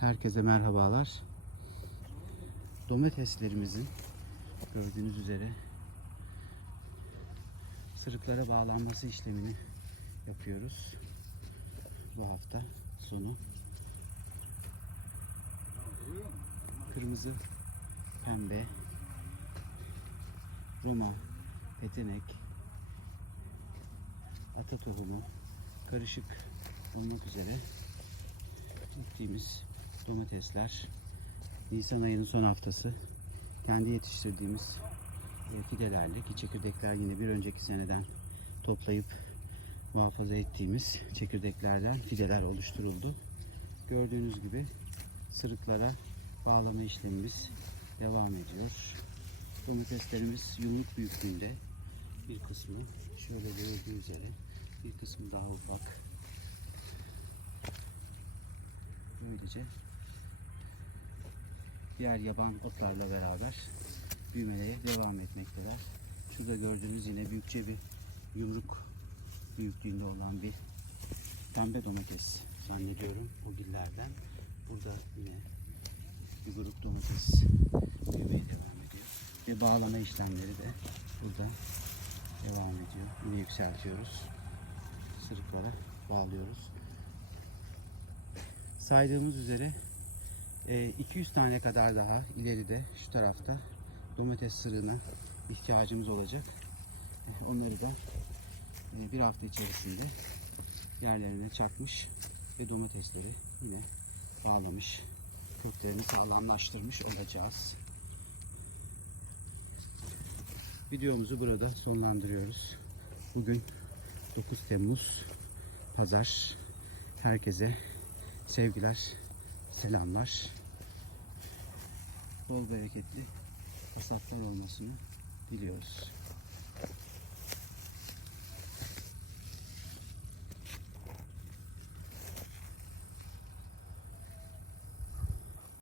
Herkese merhabalar. Domateslerimizin gördüğünüz üzere sırıklara bağlanması işlemini yapıyoruz. Bu hafta sonu. Kırmızı, pembe, Roma, petenek, ata tohumu karışık olmak üzere ektiğimiz domatesler Nisan ayının son haftası kendi yetiştirdiğimiz fidelerle ki çekirdekler yine bir önceki seneden toplayıp muhafaza ettiğimiz çekirdeklerden fideler oluşturuldu. Gördüğünüz gibi sırıklara bağlama işlemimiz devam ediyor. Domateslerimiz yumruk büyüklüğünde bir kısmı şöyle görüldüğü üzere bir kısmı daha ufak. Böylece diğer yaban otlarla beraber büyümeye devam etmekteler. Şurada gördüğünüz yine büyükçe bir yumruk büyüklüğünde olan bir pembe domates zannediyorum o gillerden. Burada yine bir grup domates büyümeye devam ediyor. Ve bağlama işlemleri de burada devam ediyor. Yine yükseltiyoruz. Sırıklara bağlıyoruz. Saydığımız üzere 200 tane kadar daha ileride şu tarafta domates sırığına ihtiyacımız olacak. E, Onları da e, bir hafta içerisinde yerlerine çakmış ve domatesleri yine bağlamış. Köklerini sağlamlaştırmış olacağız. Videomuzu burada sonlandırıyoruz. Bugün 9 Temmuz Pazar. Herkese sevgiler, selamlar. Bol bereketli hasatlar olmasını diliyoruz.